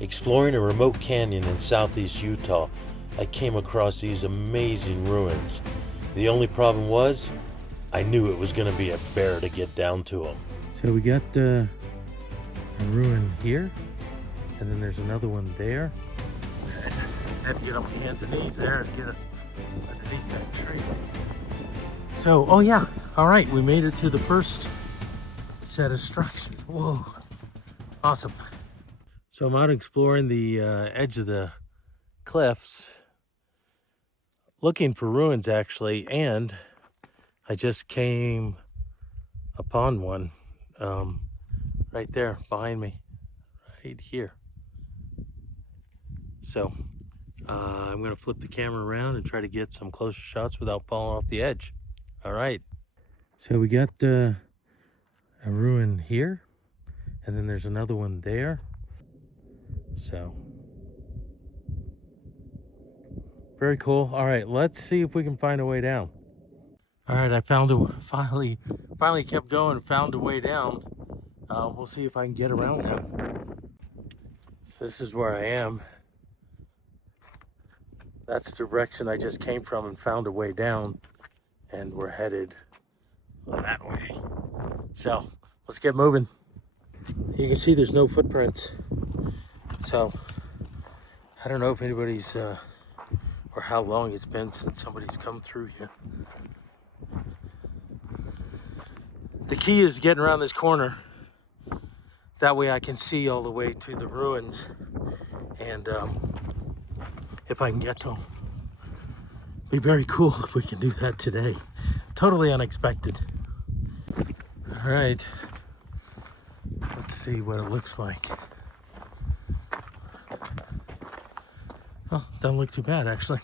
Exploring a remote canyon in southeast Utah, I came across these amazing ruins. The only problem was, I knew it was going to be a bear to get down to them. So we got a ruin here, and then there's another one there. I had to get on my hands and knees there to get it underneath that tree. So, oh yeah, all right, we made it to the first set of structures. Whoa, awesome. So I'm out exploring the edge of the cliffs, looking for ruins actually, and I just came upon one right there behind me, right here. So I'm gonna flip the camera around and try to get some closer shots without falling off the edge. All right. So we got a ruin here, and then there's another one there. So very cool. All right, let's see if we can find a way down. All right, I found finally kept going, found a way down. We'll see if I can get around now. So this is where I am. That's the direction I just came from and found a way down, and we're headed that way. So let's get moving. You can see there's no footprints. So I don't know if anybody's or how long it's been since somebody's come through here. The key is getting around this corner. That way I can see all the way to the ruins, and if I can get to them. Be very cool if we can do that today. Totally unexpected. All right, let's see what it looks like. Oh, doesn't look too bad actually.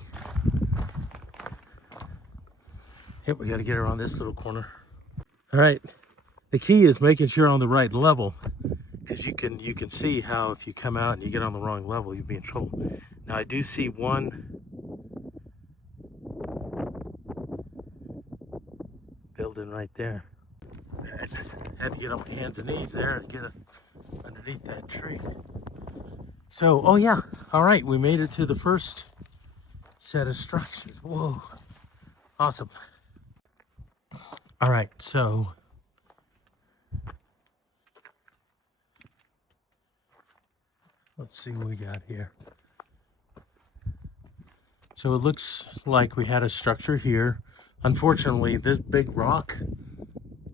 Yep, we got to get around this little corner. All right, the key is making sure on the right level, because you can see how if you come out and you get on the wrong level, you'll be in trouble. Now I do see one building right there. I had to get on my hands and knees there to get it underneath that tree. So, oh yeah, all right, we made it to the first set of structures. Whoa, awesome. All right, so let's see what we got here. So it looks like we had a structure here. Unfortunately, this big rock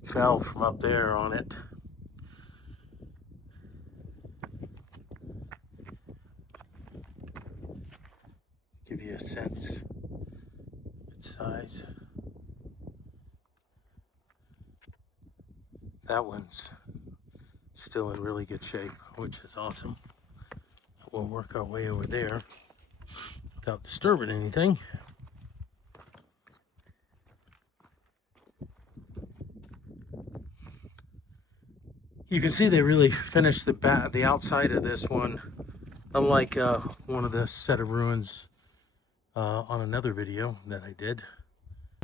fell from up there on it. Give you a sense of its size. That one's still in really good shape, which is awesome. We'll work our way over there without disturbing anything. You can see they really finished the outside of this one, unlike one of the set of ruins on another video that I did.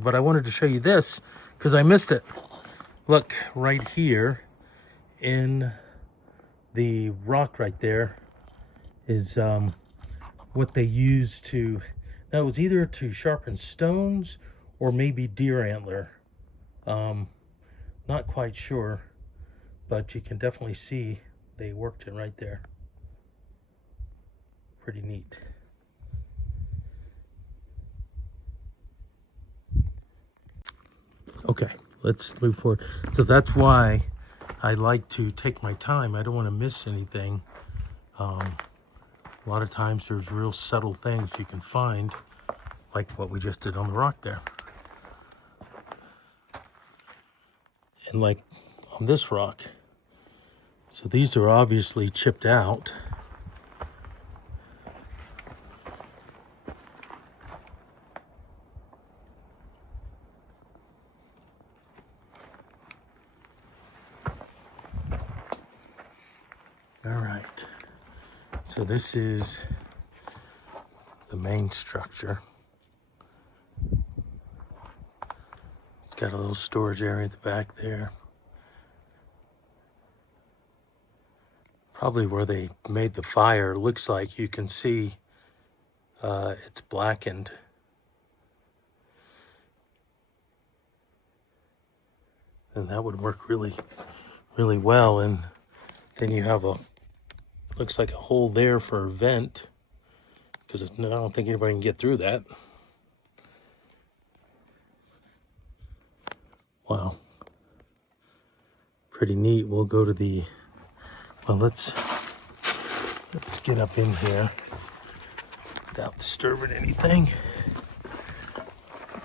But I wanted to show you this because I missed it. Look, right here in the rock right there is what they use to, now it was either to sharpen stones or maybe deer antler. Not quite sure, but you can definitely see they worked it right there. Pretty neat. Okay, let's move forward. So that's why I like to take my time. I don't want to miss anything. A lot of times there's real subtle things you can find, like what we just did on the rock there. And like on this rock. So these are obviously chipped out. All right, so this is the main structure. It's got a little storage area at the back there. probably where they made the fire. Looks like you can see it's blackened. And that would work really, really well. And then you have looks like a hole there for a vent, because I don't think anybody can get through that. Wow. Pretty neat. We'll go to the, well, let's get up in here without disturbing anything.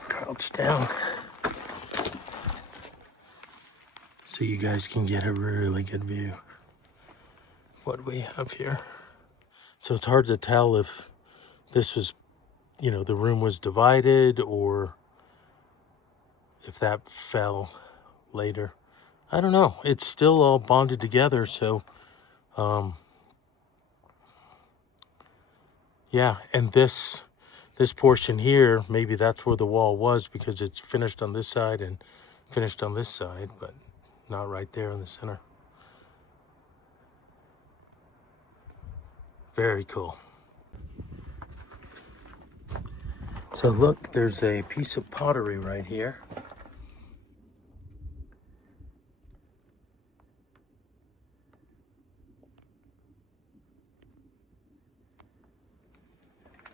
Crouch down so you guys can get a really good view of what we have here. So it's hard to tell if this was, the room was divided or if that fell later. I don't know. It's still all bonded together, so yeah. And this portion here, maybe that's where the wall was, because it's finished on this side and finished on this side, but not right there in the center. Very cool. So look, there's a piece of pottery right here.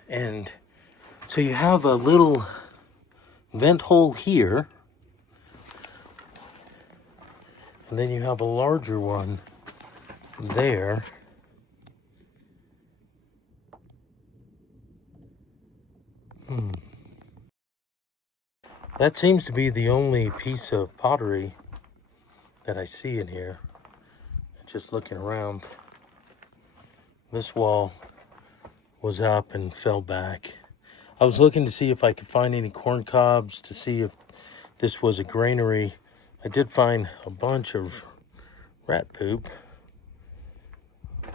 And so you have a little vent hole here, and then you have a larger one there. That seems to be the only piece of pottery that I see in here. Just looking around, this wall was up and fell back. I was looking to see if I could find any corn cobs, to see if this was a granary. I did find a bunch of rat poop,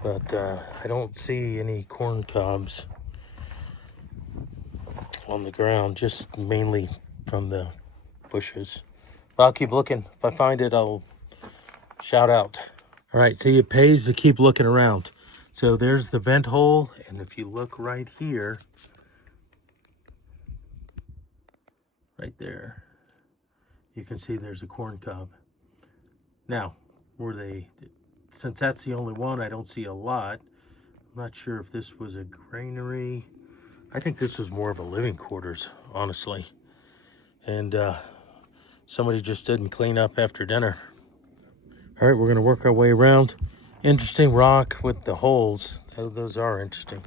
but I don't see any corn cobs on the ground, just mainly from the bushes. But I'll keep looking. If I find it, I'll shout out. All right, see, it pays to keep looking around. So there's the vent hole, and if you look right here, right there, you can see there's a corn cob. Now, since that's the only one, I don't see a lot. I'm not sure if this was a granary. I think this was more of a living quarters, honestly. And somebody just didn't clean up after dinner. All right, we're gonna work our way around. Interesting rock with the holes. Those are interesting.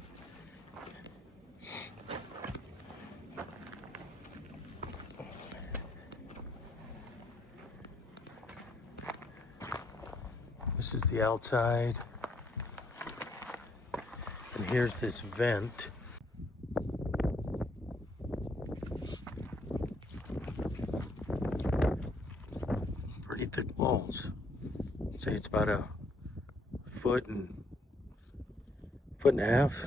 This is the outside. And here's this vent. Pretty thick walls. I'd say it's about a foot and a half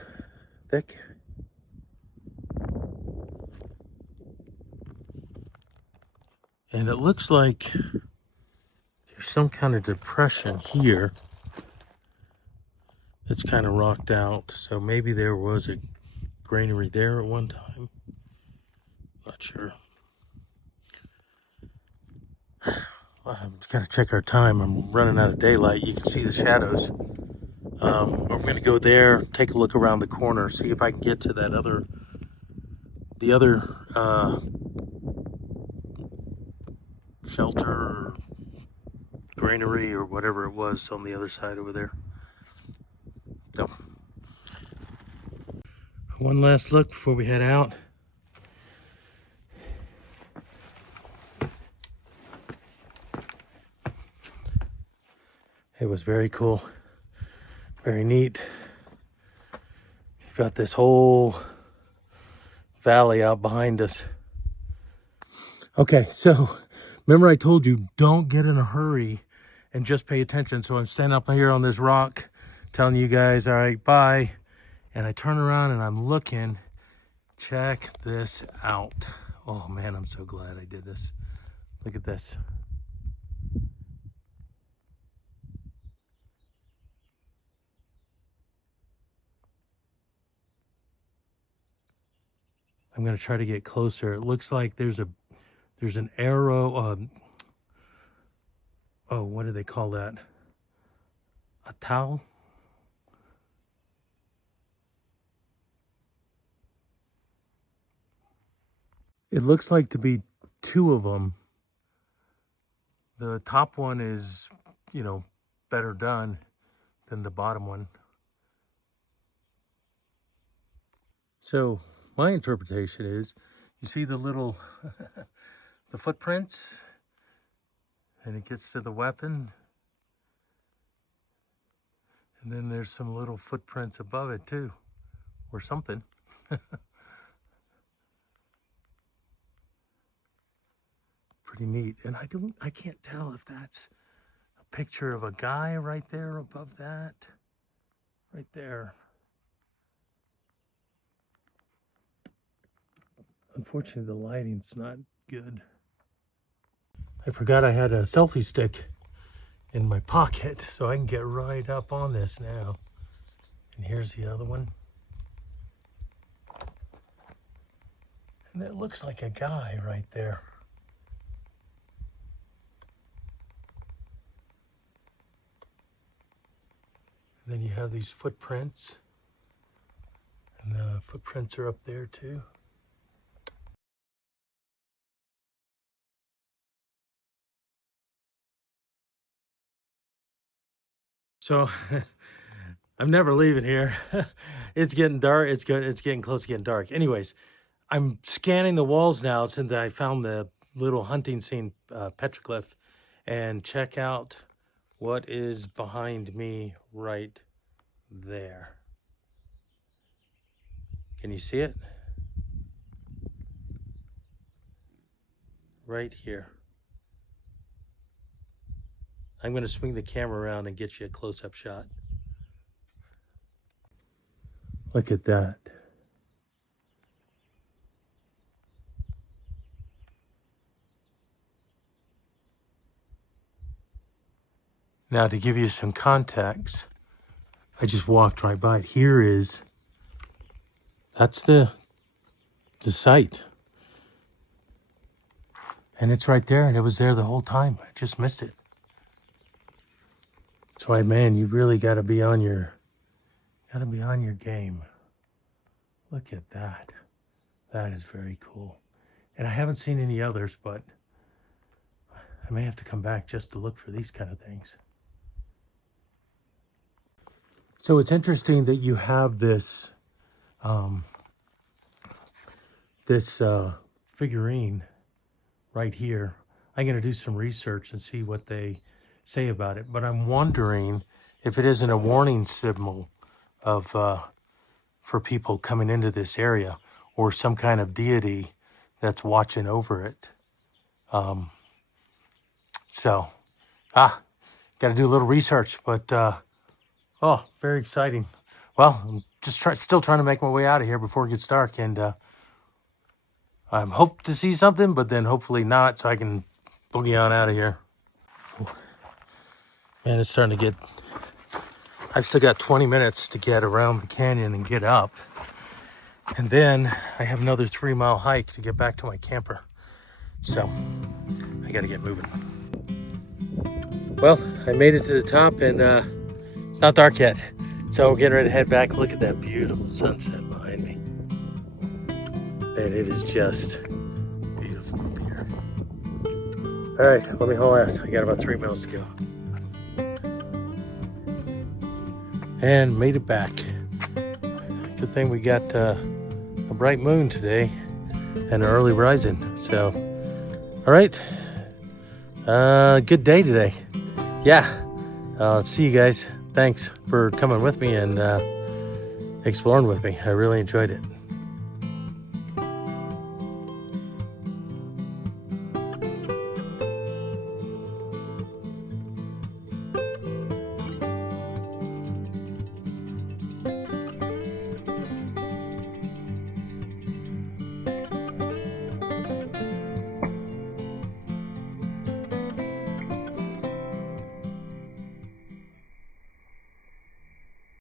thick. And it looks like there's some kind of depression here that's kind of rocked out. So maybe there was a granary there at one time. Not sure. I'm just gotta check our time. I'm running out of daylight. You can see the shadows. We're gonna go there, take a look around the corner, see if I can get to that the other shelter or granary or whatever it was on the other side over there. So, one last look before we head out. It was very cool, very neat. You've got this whole valley out behind us. Okay, so remember I told you don't get in a hurry and just pay attention. So I'm standing up here on this rock telling you guys, all right, bye. And I turn around and I'm looking. Check this out. Oh man, I'm so glad I did this. Look at this. I'm going to try to get closer. It looks like there's an arrow. Oh, what do they call that? A towel? It looks like to be two of them. The top one is, you know, better done than the bottom one. So my interpretation is, you see the little, the footprints, and it gets to the weapon. And then there's some little footprints above it too, or something. Pretty neat. And I can't tell if that's a picture of a guy right there above that. Right there. Unfortunately, the lighting's not good. I forgot I had a selfie stick in my pocket, so I can get right up on this now. And here's the other one. And it looks like a guy right there. And then you have these footprints. And the footprints are up there too. So I'm never leaving here. It's getting dark. It's good. It's getting close to getting dark. Anyways, I'm scanning the walls now since I found the little hunting scene petroglyph, and check out what is behind me right there. Can you see it? Right here. I'm going to swing the camera around and get you a close-up shot. Look at that. Now, to give you some context, I just walked right by it. That's the site. And it's right there, and it was there the whole time. I just missed it. That's why, man, you really got to be on your game. Look at that. That is very cool. And I haven't seen any others, but I may have to come back just to look for these kind of things. So it's interesting that you have this figurine right here. I'm going to do some research and see what they say about it, but I'm wondering if it isn't a warning symbol of for people coming into this area, or some kind of deity that's watching over it. Got to do a little research, but oh, very exciting. Well, I'm just still trying to make my way out of here before it gets dark, and I hope to see something, but then hopefully not, so I can boogie on out of here. Man, it's starting to get... I've still got 20 minutes to get around the canyon and get up. And then I have another 3-mile hike to get back to my camper. So, I gotta get moving. Well, I made it to the top, and it's not dark yet. So we're getting ready to head back. Look at that beautiful sunset behind me. And it is just beautiful up here. All right, let me haul ass. I got about 3 miles to go. And made it back. Good thing we got a bright moon today and an early rising. So, all right. Good day today. Yeah. See you guys. Thanks for coming with me and exploring with me. I really enjoyed it.